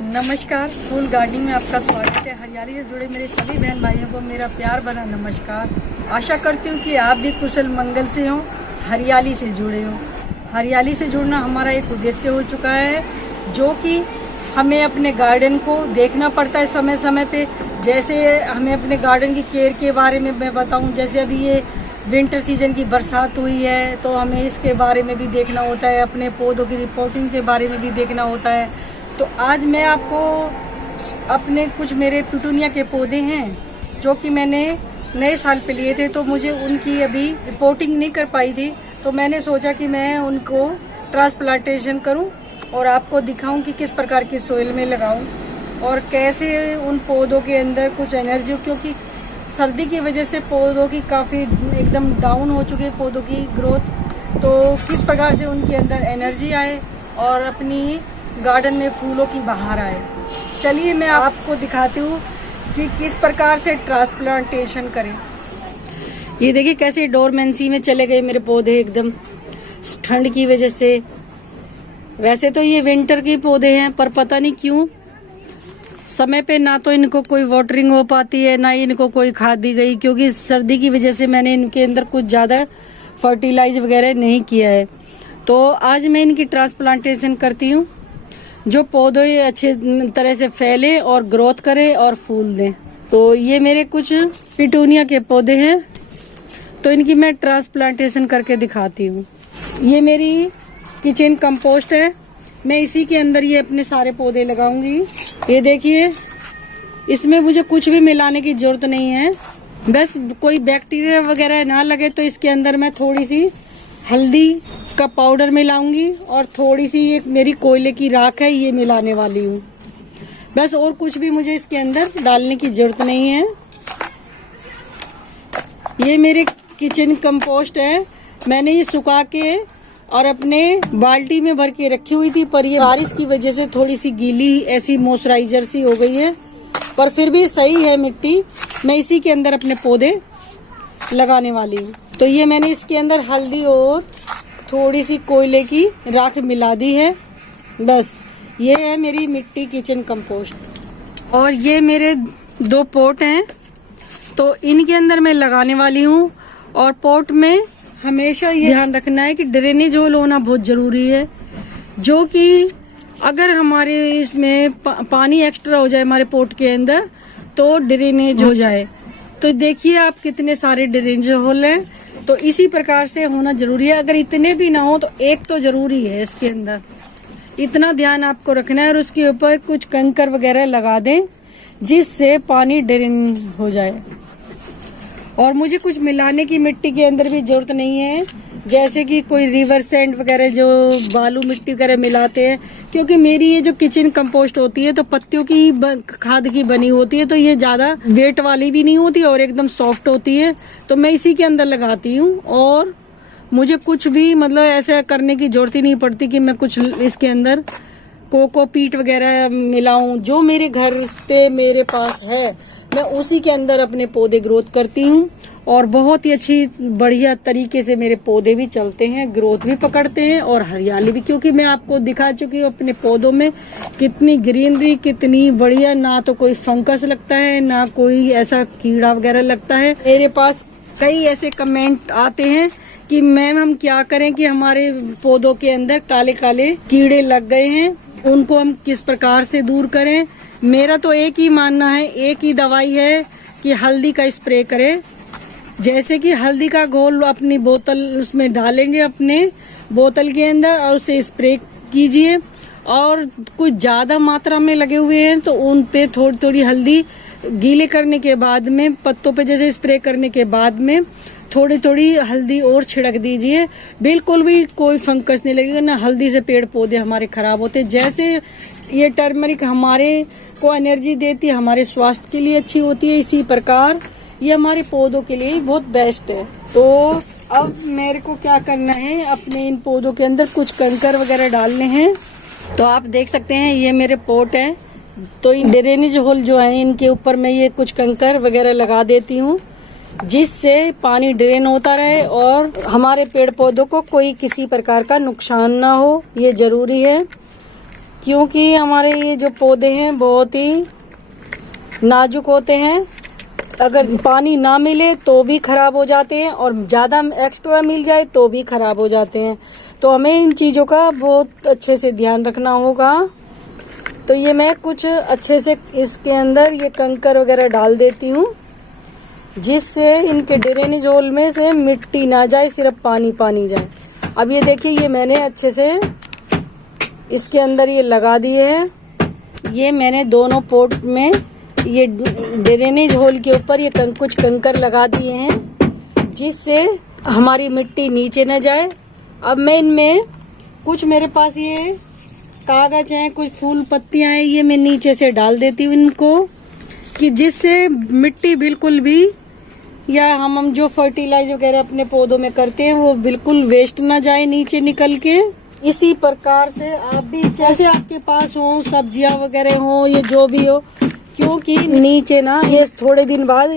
नमस्कार, फूल गार्डनिंग में आपका स्वागत है। हरियाली से जुड़े मेरे सभी बहन भाइयों को मेरा प्यार भरा नमस्कार। आशा करती हूँ कि आप भी कुशल मंगल से हों, हरियाली से जुड़े हों। हरियाली से जुड़ना हमारा एक उद्देश्य हो चुका है, जो कि हमें अपने गार्डन को देखना पड़ता है समय समय पे। जैसे हमें अपने गार्डन की केयर के बारे में मैं बताऊँ, जैसे अभी ये विंटर सीजन की बरसात हुई है तो हमें इसके बारे में भी देखना होता है, अपने पौधों की रिपोर्टिंग के बारे में भी देखना होता है। तो आज मैं आपको अपने कुछ मेरे पिटूनिया के पौधे हैं जो कि मैंने नए साल पे लिए थे, तो मुझे उनकी अभी रिपोर्टिंग नहीं कर पाई थी, तो मैंने सोचा कि मैं उनको ट्रांसप्लांटेशन करूं और आपको दिखाऊं कि किस प्रकार की सोइल में लगाऊं और कैसे उन पौधों के अंदर कुछ एनर्जी, क्योंकि सर्दी की वजह से पौधों की काफ़ी एकदम डाउन हो चुकी है पौधों की ग्रोथ, तो किस प्रकार से उनके अंदर एनर्जी आए और अपनी गार्डन में फूलों की बहार आए। चलिए मैं आपको दिखाती हूँ कि किस प्रकार से ट्रांसप्लांटेशन करें। ये देखिए कैसे डोरमेंसी में चले गए मेरे पौधे एकदम ठंड की वजह से। वैसे तो ये विंटर के पौधे हैं, पर पता नहीं क्यों समय पे ना तो इनको कोई वाटरिंग हो पाती है, ना इनको कोई खाद दी गई, क्योंकि सर्दी की वजह से मैंने इनके अंदर कुछ ज़्यादा फर्टिलाइज वगैरह नहीं किया है। तो आज मैं इनकी ट्रांसप्लांटेशन करती हूँ, जो पौधे अच्छे तरह से फैले और ग्रोथ करें और फूल दें। तो ये मेरे कुछ पिटूनिया के पौधे हैं, तो इनकी मैं ट्रांसप्लांटेशन करके दिखाती हूँ। ये मेरी किचन कंपोस्ट है, मैं इसी के अंदर ये अपने सारे पौधे लगाऊंगी। ये देखिए, इसमें मुझे कुछ भी मिलाने की जरूरत नहीं है, बस कोई बैक्टीरिया वगैरह ना लगे तो इसके अंदर मैं थोड़ी सी हल्दी का पाउडर मिलाऊंगी और थोड़ी सी एक मेरी कोयले की राख है, ये मिलाने वाली हूँ बस, और कुछ भी मुझे इसके अंदर डालने की जरूरत नहीं है। ये मेरे किचन कंपोस्ट है, मैंने ये सुखा के और अपने बाल्टी में भर के रखी हुई थी, पर ये बारिश की वजह से थोड़ी सी गीली ऐसी मॉइस्चराइजर सी हो गई है, पर फिर भी सही है मिट्टी। मैं इसी के अंदर अपने पौधे लगाने वाली हूँ। तो ये मैंने इसके अंदर हल्दी और थोड़ी सी कोयले की राख मिला दी है, बस ये है मेरी मिट्टी किचन कंपोस्ट। और ये मेरे 2 पॉट हैं, तो इनके अंदर मैं लगाने वाली हूँ। और पॉट में हमेशा ये ध्यान रखना है कि ड्रेनेज होल होना बहुत जरूरी है, जो कि अगर हमारे इसमें पानी एक्स्ट्रा हो जाए हमारे पॉट के अंदर तो ड्रेनेज हो जाए। तो देखिए आप कितने सारे ड्रेनेज होल हैं, तो इसी प्रकार से होना जरूरी है। अगर इतने भी ना हो तो एक तो जरूरी है इसके अंदर, इतना ध्यान आपको रखना है। और उसके ऊपर कुछ कंकर वगैरह लगा दें जिससे पानी ड्रेन हो जाए। और मुझे कुछ मिलाने की मिट्टी के अंदर भी जरूरत नहीं है, जैसे कि कोई रिवर सैंड वगैरह जो बालू मिट्टी वगैरह मिलाते हैं, क्योंकि मेरी ये जो किचन कंपोस्ट होती है तो पत्तियों की खाद की बनी होती है, तो ये ज्यादा वेट वाली भी नहीं होती और एकदम सॉफ्ट होती है, तो मैं इसी के अंदर लगाती हूँ। और मुझे कुछ भी मतलब ऐसा करने की जरूरत ही नहीं पड़ती कि मैं कुछ इसके अंदर कोकोपीट वगैरह मिलाऊं। जो मेरे घर पे मेरे पास है मैं उसी के अंदर अपने पौधे ग्रोथ करती हूँ, और बहुत ही अच्छी बढ़िया तरीके से मेरे पौधे भी चलते हैं, ग्रोथ भी पकड़ते हैं और हरियाली भी, क्योंकि मैं आपको दिखा चुकी हूँ अपने पौधों में कितनी ग्रीनरी, कितनी बढ़िया, ना तो कोई फंगस लगता है ना कोई ऐसा कीड़ा वगैरह लगता है। मेरे पास कई ऐसे कमेंट आते हैं कि मैम हम क्या करें कि हमारे पौधों के अंदर काले काले कीड़े लग गए हैं, उनको हम किस प्रकार से दूर करें। मेरा तो एक ही मानना है, एक ही दवाई है कि हल्दी का स्प्रे करें। जैसे कि हल्दी का घोल अपनी बोतल उसमें डालेंगे अपने बोतल के अंदर और उसे स्प्रे कीजिए, और कुछ ज्यादा मात्रा में लगे हुए हैं तो उन पे थोड़ी थोड़ी हल्दी गीले करने के बाद में, पत्तों पे जैसे स्प्रे करने के बाद में थोड़ी थोड़ी हल्दी और छिड़क दीजिए। बिल्कुल भी कोई फंगस नहीं लगेगा, ना हल्दी से पेड़ पौधे हमारे खराब होते। जैसे ये टर्मरिक हमारे को एनर्जी देती है, हमारे स्वास्थ्य के लिए अच्छी होती है, इसी प्रकार ये हमारे पौधों के लिए बहुत बेस्ट है। तो अब मेरे को क्या करना है, अपने इन पौधों के अंदर कुछ कंकर वगैरह डालने हैं। तो आप देख सकते हैं ये मेरे पॉट है, तो ड्रेनेज होल जो है इनके ऊपर मैं ये कुछ कंकर वगैरह लगा देती हूँ, जिससे पानी ड्रेन होता रहे और हमारे पेड़ पौधों को कोई किसी प्रकार का नुकसान ना हो। ये जरूरी है क्योंकि हमारे ये जो पौधे हैं बहुत ही नाजुक होते हैं। अगर पानी ना मिले तो भी खराब हो जाते हैं और ज़्यादा एक्स्ट्रा मिल जाए तो भी खराब हो जाते हैं। तो हमें इन चीज़ों का बहुत अच्छे से ध्यान रखना होगा। तो ये मैं कुछ अच्छे से इसके अंदर ये कंकर वगैरह डाल देती हूँ, जिससे इनके ड्रेनेज होल में से मिट्टी ना जाए, सिर्फ पानी पानी जाए। अब ये देखिए, ये मैंने अच्छे से इसके अंदर ये लगा दिए हैं। ये मैंने दोनों पोट में ये ड्रेनेज होल के ऊपर ये कुछ कंकर लगा दिए हैं, जिससे हमारी मिट्टी नीचे न जाए। अब मैं इनमें कुछ, मेरे पास ये कागज हैं, कुछ फूल पत्तियां हैं, ये मैं नीचे से डाल देती हूँ इनको, कि जिससे मिट्टी बिल्कुल भी, या हम जो फर्टिलाइज वगैरह अपने पौधों में करते हैं वो बिल्कुल वेस्ट ना जाए नीचे निकल के। इसी प्रकार से आप भी, जैसे आपके पास हो सब्जियां वगैरह हो, ये जो भी हो, क्योंकि नीचे ना ये थोड़े दिन बाद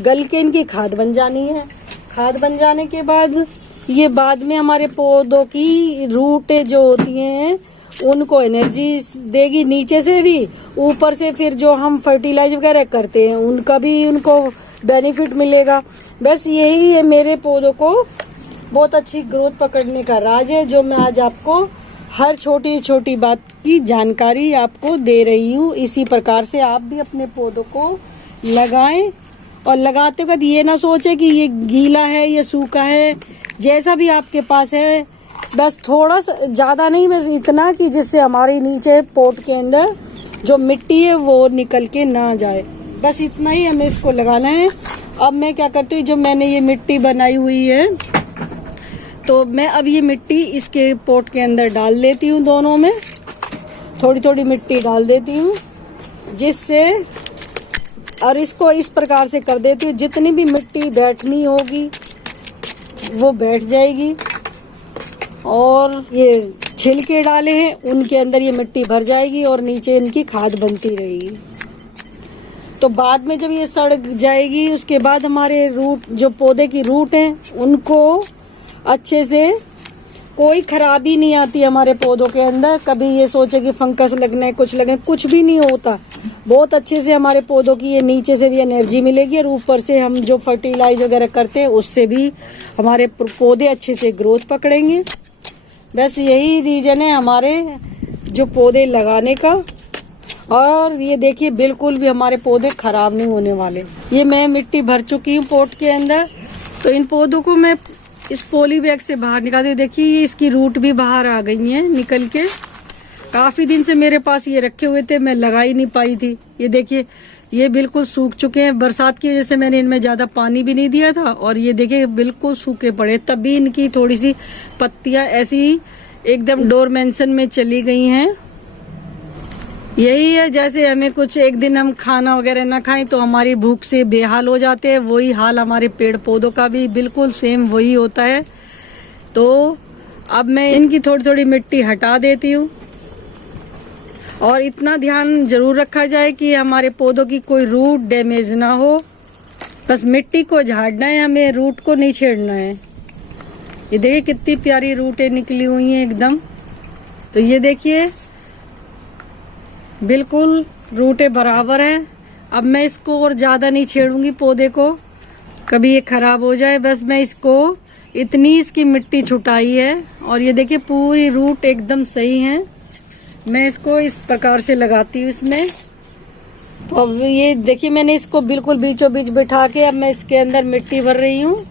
गल के इनकी खाद बन जानी है। खाद बन जाने के बाद ये बाद में हमारे पौधों की रूटें जो होती हैं उनको एनर्जी देगी, नीचे से भी, ऊपर से फिर जो हम फर्टिलाइज वगैरह करते हैं उनका भी उनको बेनिफिट मिलेगा। बस यही है मेरे पौधों को बहुत अच्छी ग्रोथ पकड़ने का राज है, जो मैं आज आपको हर छोटी छोटी बात की जानकारी आपको दे रही हूँ। इसी प्रकार से आप भी अपने पौधों को लगाएं, और लगाते वक्त ये ना सोचे कि ये गीला है, ये सूखा है, जैसा भी आपके पास है, बस थोड़ा सा, ज्यादा नहीं, बस इतना कि जिससे हमारे नीचे पोट के अंदर जो मिट्टी है वो निकल के ना जाए। बस इतना ही हमें इसको लगाना है। अब मैं क्या करती हूँ, जो मैंने ये मिट्टी बनाई हुई है, तो मैं अब ये मिट्टी इसके पोट के अंदर डाल लेती हूँ, दोनों में थोड़ी थोड़ी मिट्टी डाल देती हूँ, जिससे, और इसको इस प्रकार से कर देती हूँ जितनी भी मिट्टी बैठनी होगी वो बैठ जाएगी। और ये छिलके डाले हैं उनके अंदर ये मिट्टी भर जाएगी और नीचे इनकी खाद बनती रहेगी। तो बाद में जब ये सड़ जाएगी, उसके बाद हमारे रूट, जो पौधे की रूट हैं, उनको अच्छे से, कोई खराबी नहीं आती हमारे पौधों के अंदर। कभी ये सोचे कि फंगस लगना है, कुछ लगना, कुछ भी नहीं होता। बहुत अच्छे से हमारे पौधों की ये नीचे से भी एनर्जी मिलेगी, और ऊपर से हम जो फर्टिलाइज वगैरह करते हैं उससे भी हमारे पौधे अच्छे से ग्रोथ पकड़ेंगे। बस यही रीजन है हमारे जो पौधे लगाने का। और ये देखिए, बिल्कुल भी हमारे पौधे खराब नहीं होने वाले। ये मैं मिट्टी भर चुकी हूँ पोट के अंदर। तो इन पौधों को मैं इस पॉली बैग से बाहर निकालती हूँ। देखिए, ये इसकी रूट भी बाहर आ गई है निकल के। काफी दिन से मेरे पास ये रखे हुए थे, मैं लगा ही नहीं पाई थी। ये देखिए, ये बिल्कुल सूख चुके हैं। बरसात की वजह से मैंने इनमें ज्यादा पानी भी नहीं दिया था, और ये देखिए बिल्कुल सूखे पड़े। तभी इनकी थोड़ी सी पत्तियां ऐसी एकदम डोरमेंशन में चली गई हैं। यही है, जैसे हमें कुछ एक दिन हम खाना वगैरह ना खाएं तो हमारी भूख से बेहाल हो जाते हैं, वही हाल हमारे पेड़ पौधों का भी बिल्कुल सेम वही होता है। तो अब मैं इनकी थोड़ी थोड़ी मिट्टी हटा देती हूँ। और इतना ध्यान जरूर रखा जाए कि हमारे पौधों की कोई रूट डैमेज ना हो। बस मिट्टी को झाड़ना है हमें, रूट को नहीं छेड़ना है। ये देखिए कितनी प्यारी रूटें निकली हुई हैं एकदम। तो ये देखिए, बिल्कुल रूटें बराबर हैं। अब मैं इसको और ज्यादा नहीं छेड़ूंगी पौधे को, कभी ये खराब हो जाए। बस मैं इसको, इतनी इसकी मिट्टी छुटाई है, और ये देखिए पूरी रूट एकदम सही है। मैं इसको इस प्रकार से लगाती हूँ इसमें। तो अब ये देखिए, मैंने इसको बिल्कुल बीचों बीच बिठा के अब मैं इसके अंदर मिट्टी भर रही हूँ।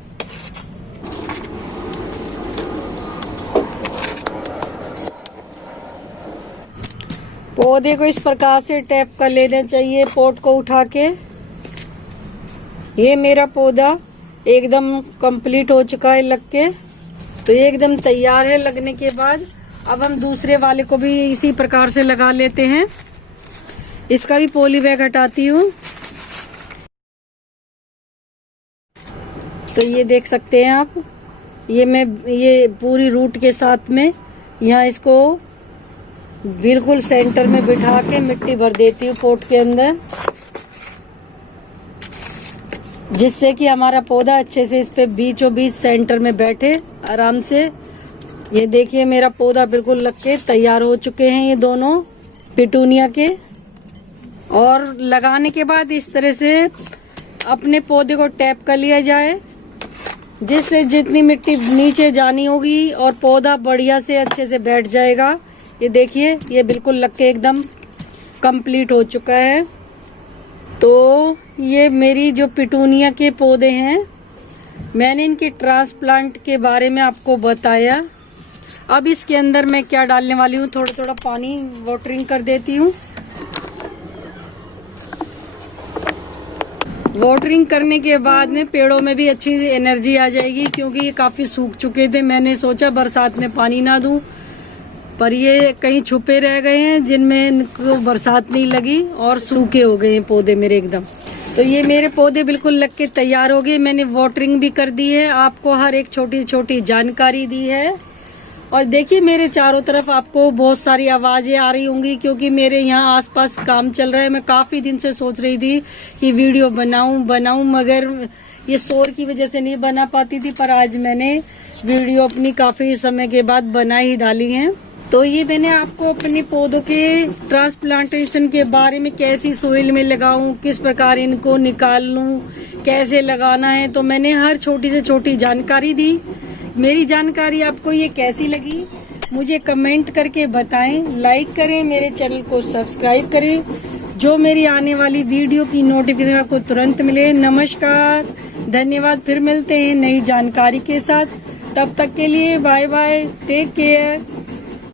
पौधे को इस प्रकार से टैप कर लेना चाहिए पोट को उठा के। ये मेरा पौधा एकदम कंप्लीट हो चुका है लग के, तो ये एकदम तैयार है लगने के बाद। अब हम दूसरे वाले को भी इसी प्रकार से लगा लेते हैं। इसका भी पॉली बैग हटाती हूँ। तो ये देख सकते हैं आप, ये मैं ये पूरी रूट के साथ में यहाँ इसको बिल्कुल सेंटर में बिठा के मिट्टी भर देती हूँ पोट के अंदर, जिससे कि हमारा पौधा अच्छे से इस पे बीचों बीच सेंटर में बैठे आराम से। ये देखिए मेरा पौधा बिल्कुल लग के तैयार हो चुके हैं ये दोनों पिटूनिया के। और लगाने के बाद इस तरह से अपने पौधे को टैप कर लिया जाए, जिससे जितनी मिट्टी नीचे जानी होगी और पौधा बढ़िया से अच्छे से बैठ जाएगा। ये देखिए ये बिल्कुल लग के एकदम कंप्लीट हो चुका है। तो ये मेरी जो पिटूनिया के पौधे हैं, मैंने इनके ट्रांसप्लांट के बारे में आपको बताया। अब इसके अंदर मैं क्या डालने वाली हूँ, थोड़ा थोड़ा पानी वाटरिंग कर देती हूँ। वाटरिंग करने के बाद में पेड़ों में भी अच्छी एनर्जी आ जाएगी, क्योंकि ये काफी सूख चुके थे। मैंने सोचा बरसात में पानी ना दूं, पर ये कहीं छुपे रह गए हैं जिनमें इनको बरसात नहीं लगी और सूखे हो गए हैं पौधे मेरे एकदम। तो ये मेरे पौधे बिल्कुल लग के तैयार हो गए। मैंने वाटरिंग भी कर दी है, आपको हर एक छोटी छोटी जानकारी दी है। और देखिए मेरे चारों तरफ आपको बहुत सारी आवाजें आ रही होंगी, क्योंकि मेरे यहाँ आसपास काम चल रहा है। मैं काफी दिन से सोच रही थी कि वीडियो बनाऊं, मगर ये शोर की वजह से नहीं बना पाती थी। पर आज मैंने वीडियो अपनी काफी समय के बाद बना ही डाली है। तो ये मैंने आपको अपने पौधों के ट्रांसप्लांटेशन के बारे में, कैसी सोइल में लगाऊं, किस प्रकार इनको निकाल लूं, कैसे लगाना है, तो मैंने हर छोटी से छोटी जानकारी दी। मेरी जानकारी आपको ये कैसी लगी मुझे कमेंट करके बताएं। लाइक करें, मेरे चैनल को सब्सक्राइब करें, जो मेरी आने वाली वीडियो की नोटिफिकेशन आपको तुरंत मिले। नमस्कार, धन्यवाद। फिर मिलते हैं नई जानकारी के साथ। तब तक के लिए बाय बाय, टेक केयर।